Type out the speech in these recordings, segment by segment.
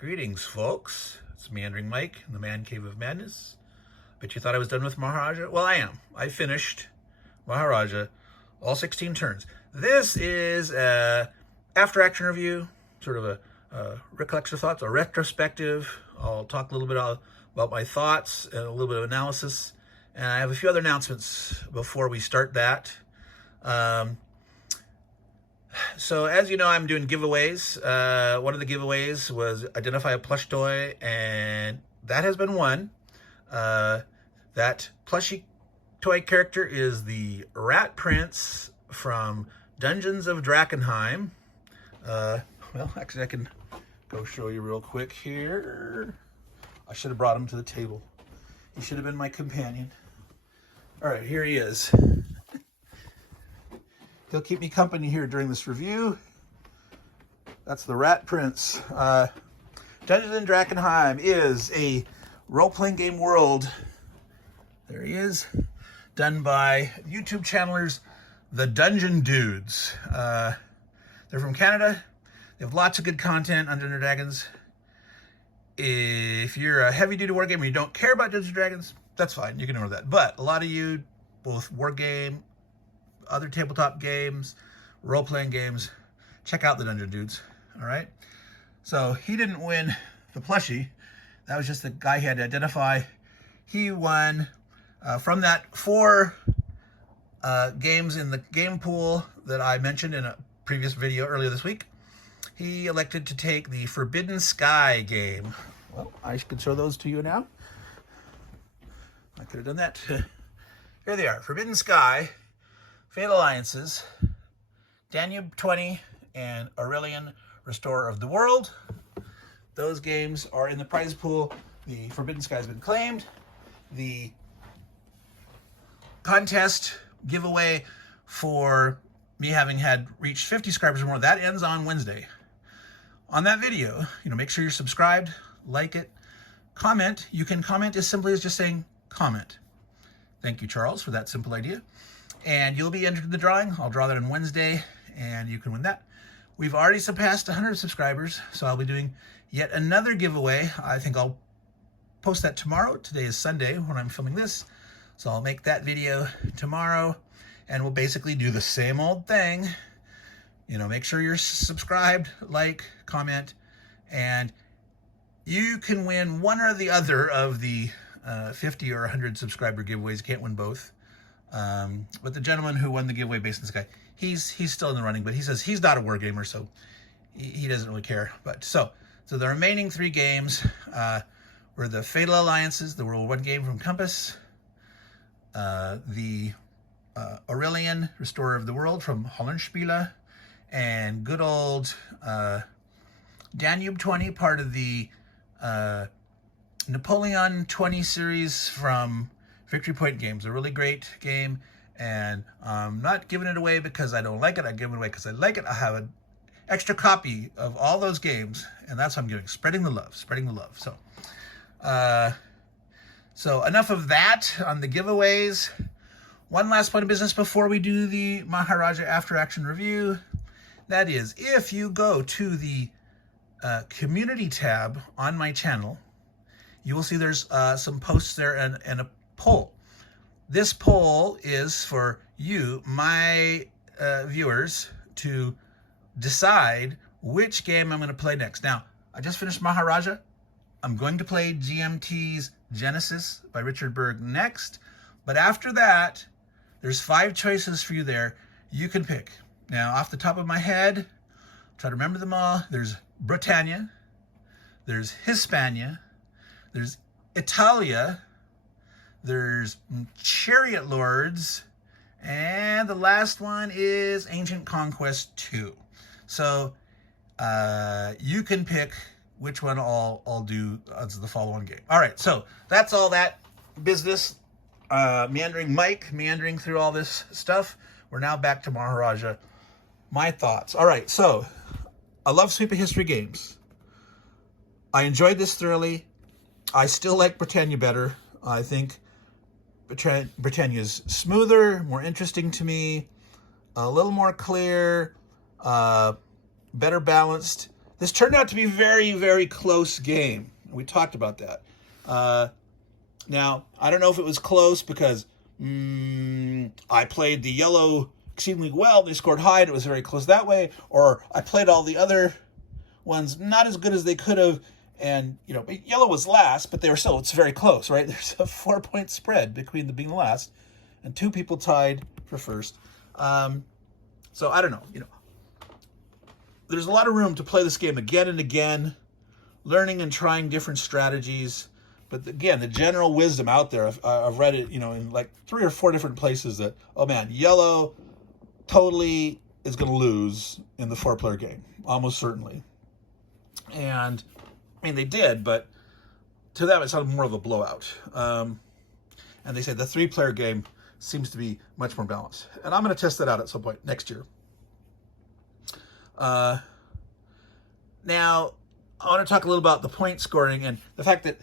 Greetings, folks. It's Meandering Mike in the Man Cave of Madness. Bet you thought I was done with Maharaja? Well, I am. I finished Maharaja, all 16 turns. This is a after-action review, sort of a recollection of thoughts, a retrospective. I'll talk a little bit about my thoughts and a little bit of analysis. And I have a few other announcements before we start that. So as you know, I'm doing giveaways. One of the giveaways was identify a plush toy, and that has been won. That plushy toy character is the Rat Prince from Dungeons of Drakkenheim. Well, actually, I can go show you real quick here. I should have brought him to the table. He should have been my companion. All right, here he is. He'll keep me company here during this review. That's the Rat Prince. Dungeons and Drakkenheim is a role-playing game world. There he is. Done by YouTube channelers, the Dungeon Dudes. They're from Canada. They have lots of good content on Dungeons and Dragons. If you're a heavy-duty wargamer and you don't care about Dungeons and Dragons, that's fine. You can ignore that. But a lot of you, both wargame, other tabletop games, role-playing games, check out the Dungeon Dudes, all right? So he didn't win the plushie. That was just the guy he had to identify. He won from that 4 games in the game pool that I mentioned in a previous video earlier this week. He elected to take the Forbidden Sky game. Well, I can show those to you now. I could have done that. Here they are, Forbidden Sky, Fatal Alliances, Danube 20, and Aurelian, Restorer of the World. Those games are in the prize pool. The Forbidden Sky has been claimed. The contest giveaway for me having had reached 50 subscribers or more, that ends on Wednesday. On that video, make sure you're subscribed, like it, comment. You can comment as simply as just saying comment. Thank you, Charles, for that simple idea. And you'll be entered in the drawing. I'll draw that on Wednesday, and you can win that. We've already surpassed 100 subscribers, so I'll be doing yet another giveaway. I think I'll post that tomorrow. Today is Sunday when I'm filming this, so I'll make that video tomorrow, and we'll basically do the same old thing. Make sure you're subscribed, like, comment, and you can win one or the other of the 50 or 100 subscriber giveaways. You can't win both. But the gentleman who won the giveaway based on this guy, he's still in the running, but he says he's not a war gamer, so he doesn't really care. But so the remaining 3 games were the Fatal Alliances, the World War I game from Compass, the Aurelian, Restorer of the World from Hollenspiele, and good old Danube 20, part of the Napoleon 20 series from Victory Point Games. A really great game, and I'm not giving it away because I don't like it. I give it away because I like it. I have an extra copy of all those games, and that's what I'm doing. Spreading the love, spreading the love. So enough of that on the giveaways. One last point of business before we do the Maharaja After Action review. That is, if you go to the community tab on my channel, you will see there's some posts there and a poll. This poll is for you, my viewers, to decide which game I'm going to play next. Now, I just finished Maharaja. I'm going to play GMT's Genesis by Richard Berg next. But after that, there's 5 choices for you there. You can pick. Now, off the top of my head, try to remember them all. There's Britannia. There's Hispania. There's Italia. There's Chariot Lords, and the last one is Ancient Conquest 2. So you can pick which one I'll do as the following game. All right, so that's all that business. Meandering Mike, meandering through all this stuff. We're now back to Maharaja. My thoughts. All right, so I love Sweep of History games. I enjoyed this thoroughly. I still like Britannia better. I think Britannia's smoother, more interesting to me, a little more clear, better balanced. this turned out to be a very, very close game. We talked about that. Now, I don't know if it was close because I played the yellow exceedingly well. They scored high and it was very close that way. Or I played all the other ones not as good as they could have. And, you know, yellow was last, but they were still, it's very close, right? There's a 4-point spread between the being last and 2 people tied for first. So I don't know, you know. There's a lot of room to play this game again and again, learning and trying different strategies. But again, the general wisdom out there, I've read it, you know, in like 3 or 4 different places that, oh man, yellow totally is going to lose in the 4-player game, almost certainly. And I mean, they did, but to them, it sounded more of a blowout. And they say the 3-player game seems to be much more balanced. And I'm going to test that out at some point next year. Now, I want to talk a little about the point scoring and the fact that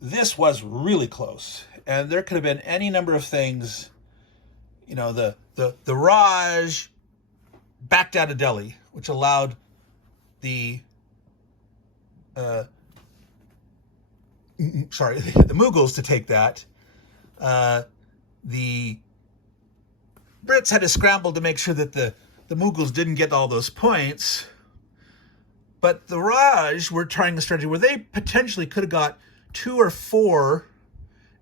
this was really close. And there could have been any number of things. You know, the Raj backed out of Delhi, which allowed the the Mughals to take that. The Brits had to scramble to make sure that the Mughals didn't get all those points. But the Raj were trying a strategy where they potentially could have got 2 or 4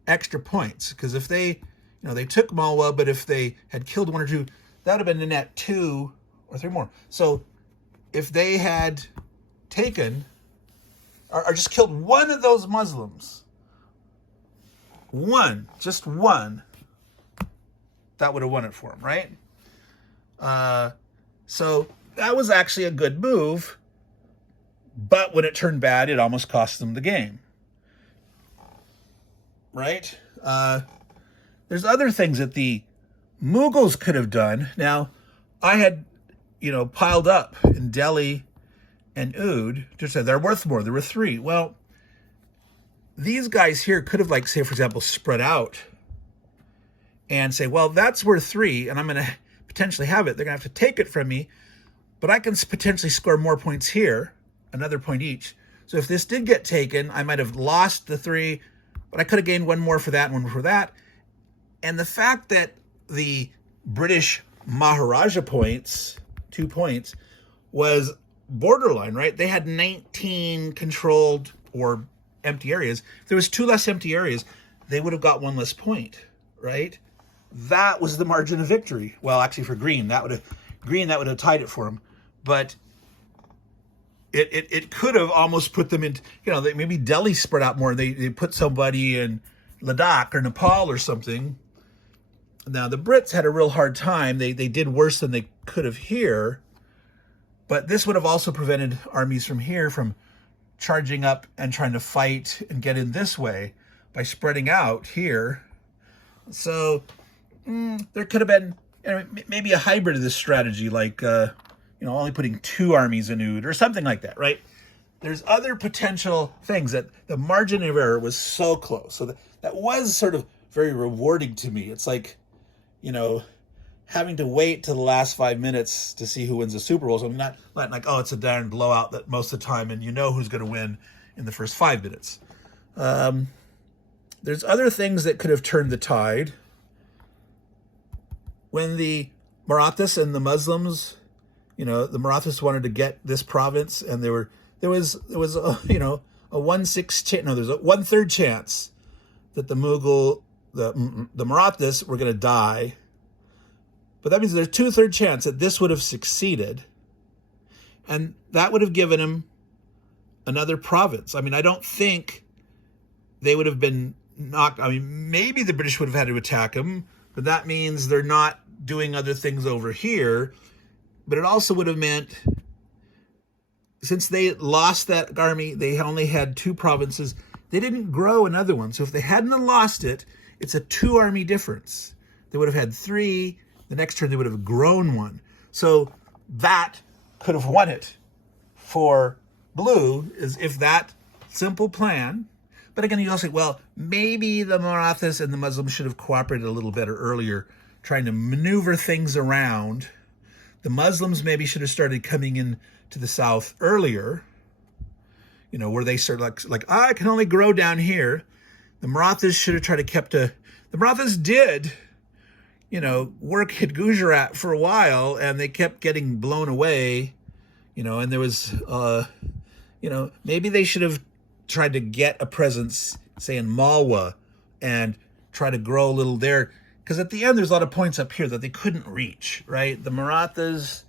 extra points. Because if they, you know, they took Malwa, but if they had killed 1 or 2, that would have been the net 2 or 3 more. So if they had taken or just killed 1 of those Muslims, just one, that would have won it for them, right? So that was actually a good move, but when it turned bad, it almost cost them the game, right? There's other things that the Mughals could have done. Now, I had, you know, piled up in Delhi and Oud to say they're worth more. There were 3. Well, these guys here could have, like, say, for example, spread out and say, well, that's worth 3, and I'm going to potentially have it. They're going to have to take it from me, but I can potentially score more points here, another point each. So if this did get taken, I might have lost the 3, but I could have gained 1 more for that and 1 more for that. And the fact that the British Maharaja points, 2 points, was borderline, right? They had 19 controlled or empty areas. If there was 2 less empty areas, they would have got 1 less point, right? That was the margin of victory. Well, actually for green, that would have tied it for them. But it could have almost put them in, you know, maybe Delhi spread out more. They put somebody in Ladakh or Nepal or something. Now, the Brits had a real hard time. They did worse than they could have here. But this would have also prevented armies from here from charging up and trying to fight and get in this way by spreading out here. So there could have been, you know, maybe a hybrid of this strategy, like, you know, only putting 2 armies in Oud or something like that, right? There's other potential things that the margin of error was so close. So that was sort of very rewarding to me. It's like, you know, having to wait to the last 5 minutes to see who wins the Super Bowl. So I'm not like, oh, it's a darn blowout that most of the time, and you know who's going to win in the first 5 minutes. There's other things that could have turned the tide. When the Marathas and the Muslims, you know, the Marathas wanted to get this province, and there was a, you know, a 1/6 chance. No, there's a 1/3 chance that the Marathas were going to die. But that means there's a 2/3 chance that this would have succeeded, and that would have given him another province. I mean, I don't think they would have been knocked. I mean, maybe the British would have had to attack him, but that means they're not doing other things over here. But it also would have meant, since they lost that army, they only had 2 provinces. They didn't grow another one. So if they hadn't lost it, it's a 2-army difference. They would have had 3. The next turn, they would have grown 1. So that could have won it for blue, is if that simple plan. But again, you also say, well, maybe the Marathas and the Muslims should have cooperated a little better earlier, trying to maneuver things around. The Muslims maybe should have started coming in to the south earlier, you know, where they sort of like I can only grow down here. The Marathas should have tried to kept a, the Marathas did, you know, work at Gujarat for a while, and they kept getting blown away, you know, and there was, you know, maybe they should have tried to get a presence, say in Malwa, and try to grow a little there. Because at the end, there's a lot of points up here that they couldn't reach, right? The Marathas,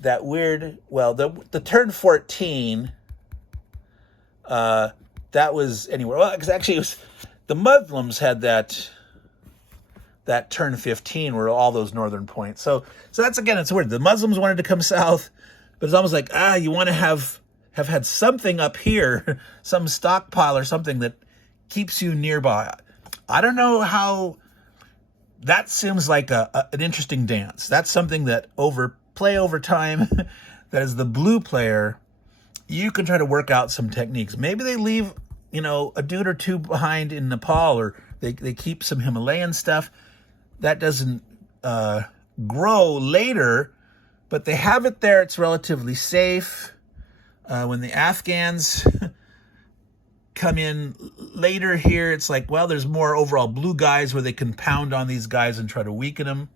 that weird, well, the turn 14, that was anywhere. Well, because actually it was, the Muslims had that turn 15 were all those northern points. So that's, again, it's weird. The Muslims wanted to come south, but it's almost like, you want to have had something up here, some stockpile or something that keeps you nearby. I don't know how. That seems like an interesting dance. That's something that play over time, that as the blue player, you can try to work out some techniques. Maybe they leave, you know, a dude or two behind in Nepal, or they keep some Himalayan stuff. That doesn't grow later, but they have it there. It's relatively safe. When the Afghans come in later here, it's like, well, there's more overall blue guys where they can pound on these guys and try to weaken them.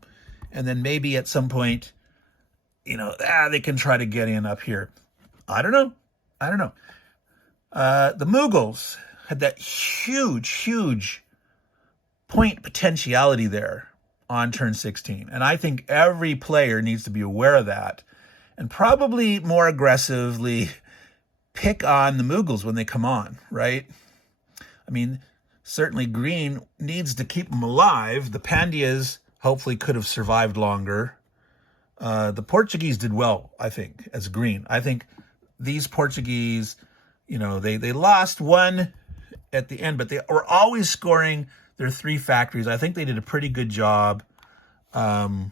And then maybe at some point, you know, they can try to get in up here. I don't know. The Mughals had that huge point potentiality there on turn 16. And I think every player needs to be aware of that and probably more aggressively pick on the Mughals when they come on, right? I mean, certainly green needs to keep them alive. The Pandyas hopefully could have survived longer. The Portuguese did well, I think, as green. I think these Portuguese, you know, they lost one at the end, but they were always scoring their 3 factories. I think they did a pretty good job. They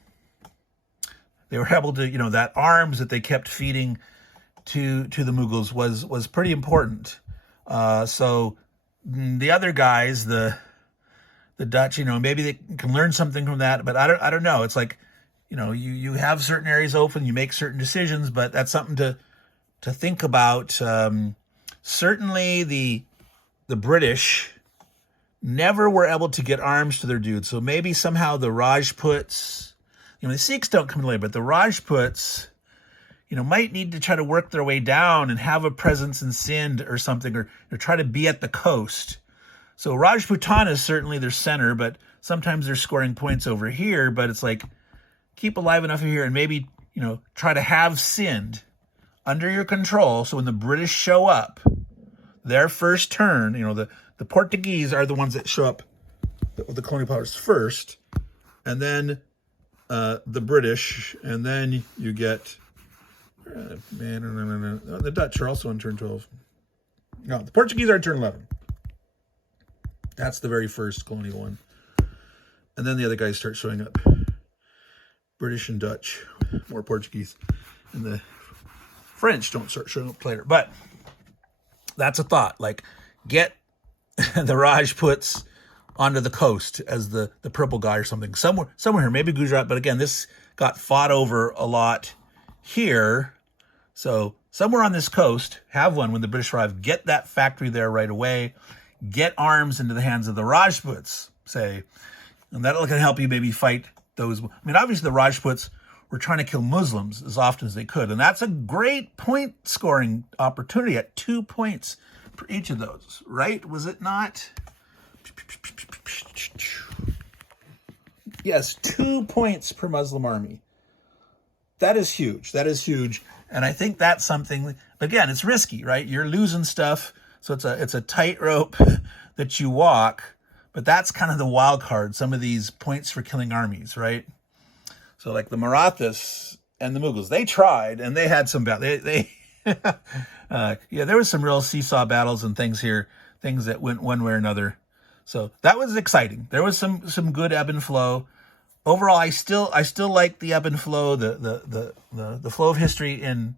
were able to, you know, that arms that they kept feeding to the Mughals was pretty important. So the other guys, the Dutch, you know, maybe they can learn something from that, but I don't know. It's like, you know, you have certain areas open, you make certain decisions, but that's something to think about. Certainly the British never were able to get arms to their dudes. So maybe somehow the Rajputs, you know, the Sikhs don't come in later, but the Rajputs, you know, might need to try to work their way down and have a presence in Sindh or something, or try to be at the coast. So Rajputana is certainly their center, but sometimes they're scoring points over here, but it's like, keep alive enough here and maybe, you know, try to have Sindh under your control. So when the British show up, their first turn, you know, the Portuguese are the ones that show up, the colonial powers first, and then the British, and then you get, the Dutch are also on turn 12. No, the Portuguese are on turn 11. That's the very first colonial one. And then the other guys start showing up. British and Dutch, more Portuguese. And the French don't start showing up later. But that's a thought. Like, get the Rajputs onto the coast as the purple guy or something. Somewhere here, maybe Gujarat. But again, this got fought over a lot here. So somewhere on this coast, have one when the British arrive. Get that factory there right away. Get arms into the hands of the Rajputs, say. And that'll can help you maybe fight those. I mean, obviously the Rajputs were trying to kill Muslims as often as they could. And that's a great point scoring opportunity at 2 points for each of those, right? Was it not? Yes, 2 points per Muslim army. That is huge. That is huge. And I think that's something, again, it's risky, right? You're losing stuff. So it's a tightrope that you walk, but that's kind of the wild card, some of these points for killing armies, right? So like the Marathas and the Mughals, they tried and they had some battles. Yeah, there was some real seesaw battles and things here, things that went one way or another. So that was exciting. There was some good ebb and flow. Overall, I still like the ebb and flow, the flow of history in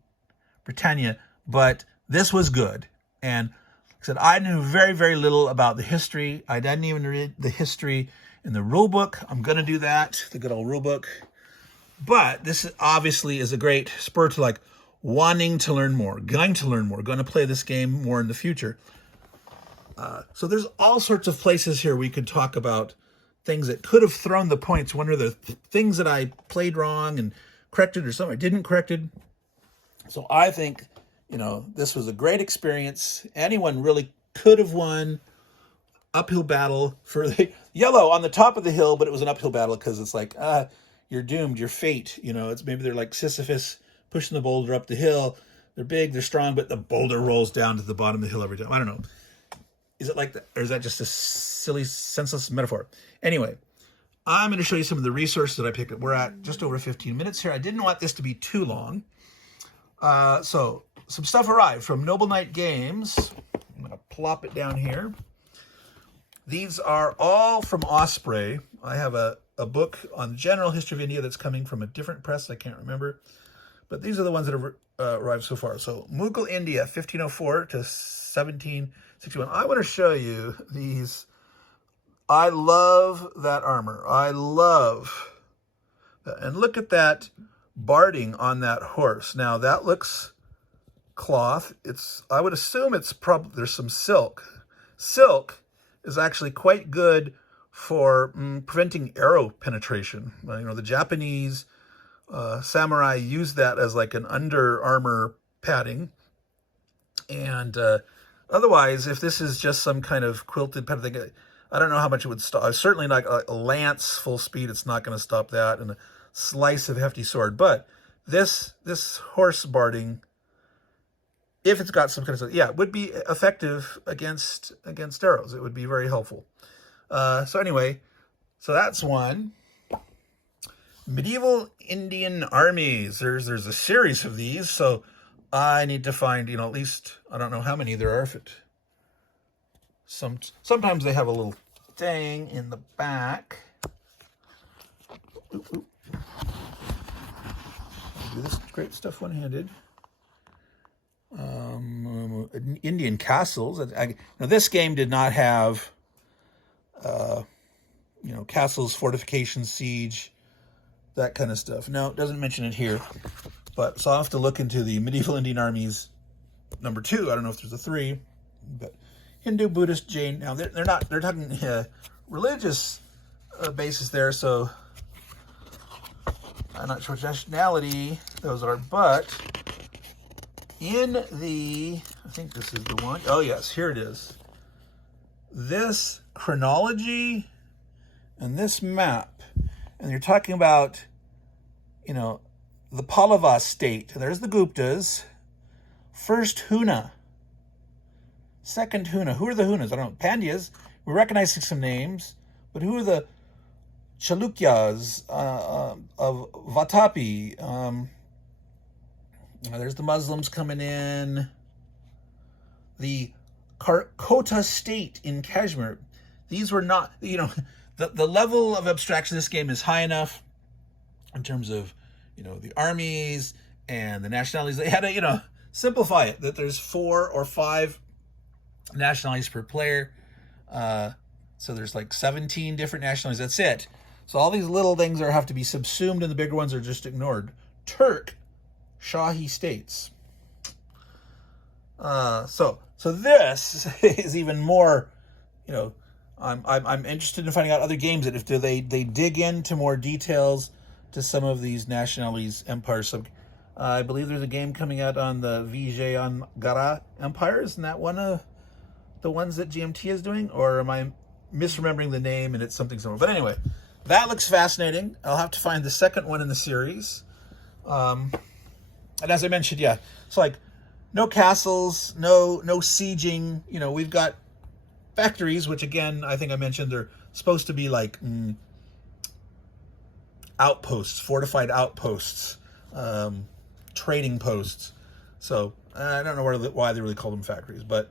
Britannia, but this was good. And like I said, I knew very, very little about the history. I didn't even read the history in the rule book. I'm going to do that, the good old rule book. But this obviously is a great spur to like, wanting to learn more, going to play this game more in the future. So there's all sorts of places here we could talk about things that could have thrown the points. What are the things that I played wrong and corrected, or something I didn't corrected? So I think, this was a great experience. Anyone really could have won. Uphill battle for the yellow on the top of the hill, but it was an uphill battle because it's like, you're doomed, your fate. It's maybe they're like Sisyphus pushing the boulder up the hill. They're big, they're strong, but the boulder rolls down to the bottom of the hill every time. I don't know. Is it like that, or is that just a silly, senseless metaphor? Anyway, I'm going to show you some of the resources that I picked up. We're at just over 15 minutes here. I didn't want this to be too long. So some stuff arrived from Noble Knight Games. I'm going to plop it down here. These are all from Osprey. I have a book on the general history of India that's coming from a different press. I can't remember. But these are the ones that have arrived so far. So Mughal India, 1504 to 1761. I want to show you these. I love that armor. I love that. And look at that barding on that horse. Now that looks cloth. I would assume it's probably, there's some silk. Silk is actually quite good for preventing arrow penetration. The Japanese samurai used that as like an under armor padding. And otherwise, if this is just some kind of quilted padding thing, I don't know how much it would stop. Certainly not a lance full speed. It's not going to stop that. And a slice of hefty sword. But this horse barding, if it's got some kind of, it would be effective against arrows. It would be very helpful. So anyway, so that's one. Medieval Indian armies. There's a series of these, so I need to find, at least, I don't know how many there are. Sometimes they have a little thing in the back. Do this great stuff one-handed. Indian castles. Now this game did not have, castles, fortifications, siege, that kind of stuff. No, it doesn't mention it here. But so I'll have to look into the medieval Indian armies number 2. I don't know if there's a 3, but Hindu, Buddhist, Jain. Now they're talking religious basis there. So I'm not sure which nationality those are, but in the, I think this is the one. Oh, yes, here it is. This chronology and this map, and you're talking about, the Pallava state. There's the Guptas. First Huna. Second Huna. Who are the Hunas? I don't know. Pandyas. We're recognizing some names, but who are the Chalukyas of Vatapi? There's the Muslims coming in. The Kota state in Kashmir. These were not, the level of abstraction of this game is high enough in terms of, the armies and the nationalities. They had to, simplify it, that there's 4 or 5 nationalities per player. So there's like 17 different nationalities. That's it. So all these little things have to be subsumed and the bigger ones are just ignored. Turk Shahi states. So this is even more, I'm interested in finding out other games that if they dig into more details to some of these nationalities, empires. So I believe there's a game coming out on the Vijayanagar Empire. Isn't that one of the ones that GMT is doing? Or am I misremembering the name and it's something similar? But anyway, that looks fascinating. I'll have to find the second one in the series. And as I mentioned, it's like no castles, no sieging. We've got factories, which again, I think I mentioned, they're supposed to be like outposts, fortified outposts, trading posts. So I don't know why they really call them factories, but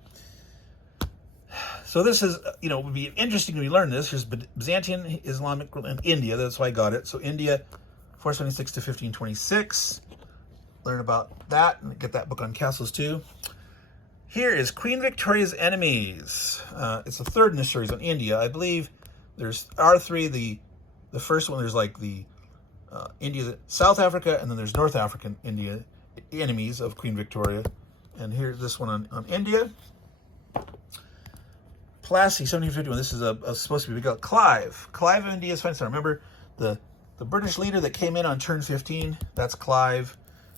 so this is, would be interesting to learn this. Here's Byzantine, Islamic, and India. That's why I got it. So India, 476 to 1526. Learn about that and get that book on castles too. Here is Queen Victoria's Enemies. It's the third in the series on India. I believe there's R3, the first one. There's like the India, South Africa, and then there's North African India. enemies of Queen Victoria. And here's this one on India. Plassey, 1751. This is supposed to be Clive. Clive of India's finest. Remember the British leader that came in on turn 15? That's Clive.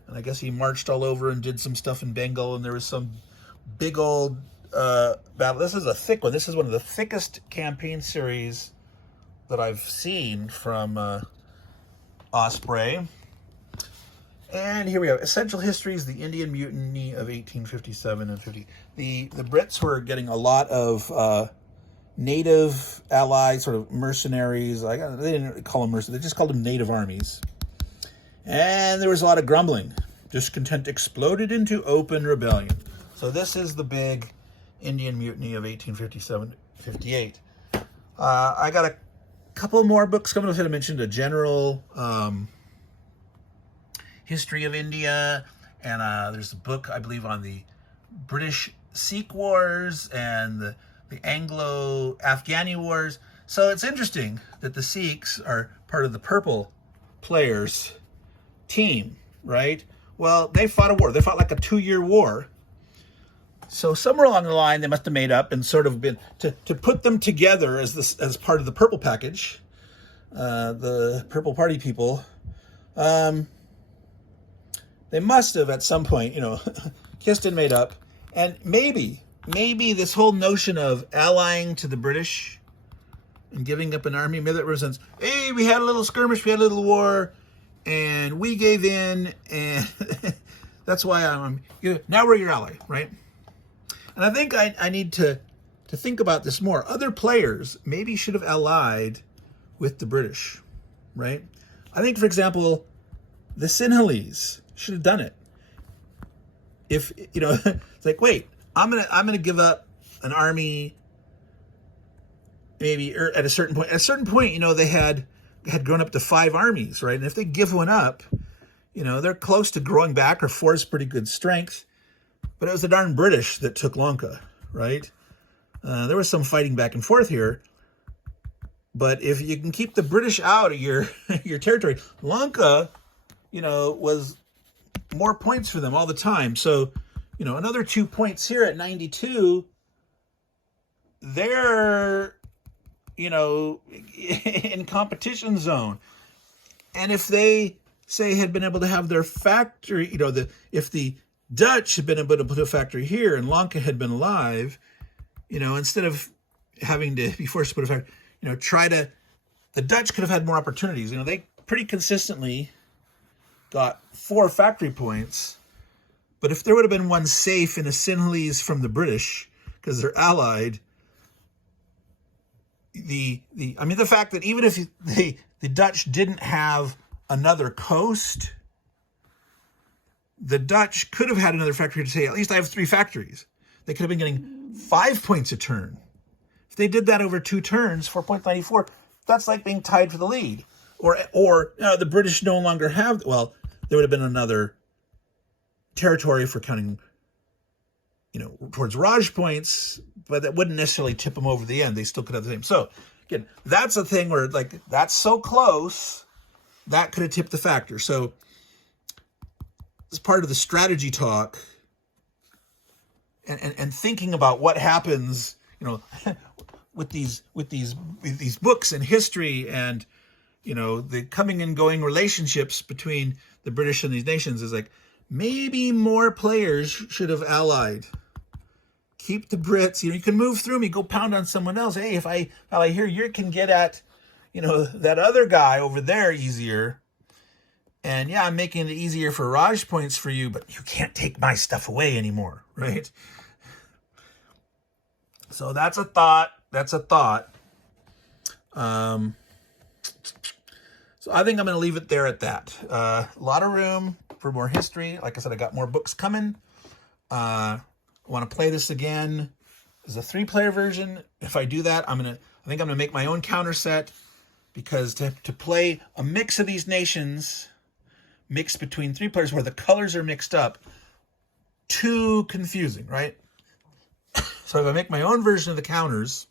And I guess he marched all over and did some stuff in Bengal, and there was some big old battle. This is a thick one. This is one of the thickest campaign series that I've seen from Osprey. And here we have Essential Histories, the Indian Mutiny of 1857 and 50. The Brits were getting a lot of native allies, sort of mercenaries. They didn't call them mercenaries, they just called them native armies. And there was a lot of grumbling. Discontent exploded into open rebellion. So this is the big Indian Mutiny of 1857-58. I got a couple more books coming. I mentioned a general history of India, and there's a book, I believe, on the British Sikh Wars and the Anglo-Afghani Wars. So it's interesting that the Sikhs are part of the Purple Players team, right? Well, they fought a war. They fought like a 2-year war. So somewhere along the line, they must have made up and sort of been to put them together as part of the Purple Package, the Purple Party people. They must have at some point, kissed and made up. And maybe this whole notion of allying to the British and giving up an army, maybe that represents, hey, we had a little skirmish, we had a little war, and we gave in, and that's why now we're your ally, right? And I think I need to think about this more. Other players maybe should have allied with the British, right? I think, for example, the Sinhalese should have done it. If it's like, wait, I'm gonna give up an army. Maybe at a certain point. At a certain point, they had grown up to 5 armies, right? And if they give one up, they're close to growing back or force pretty good strength. But it was the darn British that took Lanka, right? There was some fighting back and forth here. But if you can keep the British out of your territory, Lanka, was more points for them all the time. So, another 2 points here at 92. They're, in competition zone. And if they, say, had been able to have their factory, if the Dutch had been able to put a factory here and Lanka had been alive, instead of having to be forced to put a factory, the Dutch could have had more opportunities. They pretty consistently got 4 factory points, but if there would have been one safe in a Sinhalese from the British, because they're allied, the fact that even if the Dutch didn't have another coast, the Dutch could have had another factory to say, at least I have 3 factories. They could have been getting 5 points a turn. If they did that over 2 turns, 4.94, that's like being tied for the lead. Or the British no longer have, well, there would have been another territory for counting, towards Raj points, but that wouldn't necessarily tip them over the end. They still could have the same. So, again, that's a thing where, that's so close, that could have tipped the factor. So, as part of the strategy talk and thinking about what happens, with these books and history and, the coming and going relationships between the British and these nations is like, maybe more players should have allied. Keep the Brits, you can move through me, go pound on someone else. Hey, if I hear you can get at, that other guy over there easier. And yeah, I'm making it easier for Raj points for you, but you can't take my stuff away anymore, right? So that's a thought. So I think I'm going to leave it there at that. A lot of room for more history. Like I said, I got more books coming. I want to play this again as a 3-player version. If I do that, I think I'm going to make my own counter set, because to play a mix of these nations mixed between 3 players where the colors are mixed up, too confusing, right? So if I make my own version of the counters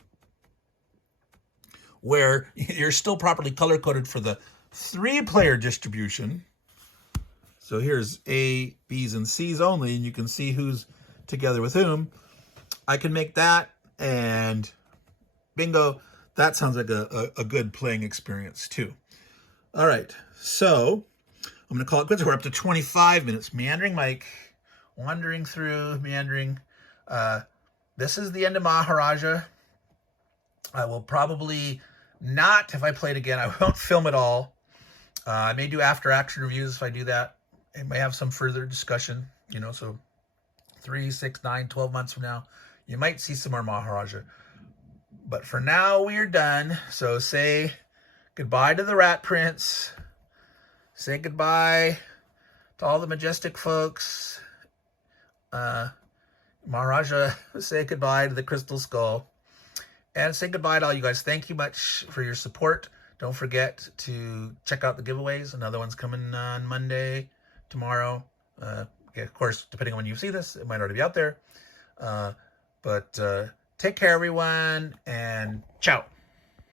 where you're still properly color-coded for the 3-player distribution, So here's A, B's, and C's only, and you can see who's together with whom. I can make that, and bingo, that sounds like a good playing experience too. All right, so I'm going to call it good. So we're up to 25 minutes. Meandering Mike, wandering through, meandering. This is the end of Maharaja. I will probably not, if I play it again, I won't film it all. I may do after action reviews if I do that. I may have some further discussion, you know, so 3, 6, 9, 12 months from now, you might see some more Maharaja. But for now, we are done. So say goodbye to the Rat Prince. Say goodbye to all the majestic folks. Maharaja, say goodbye to the Crystal Skull. And say goodbye to all you guys. Thank you much for your support. Don't forget to check out the giveaways. Another one's coming on Monday, tomorrow. Yeah, of course, depending on when you see this, it might already be out there. But take care, everyone, and ciao.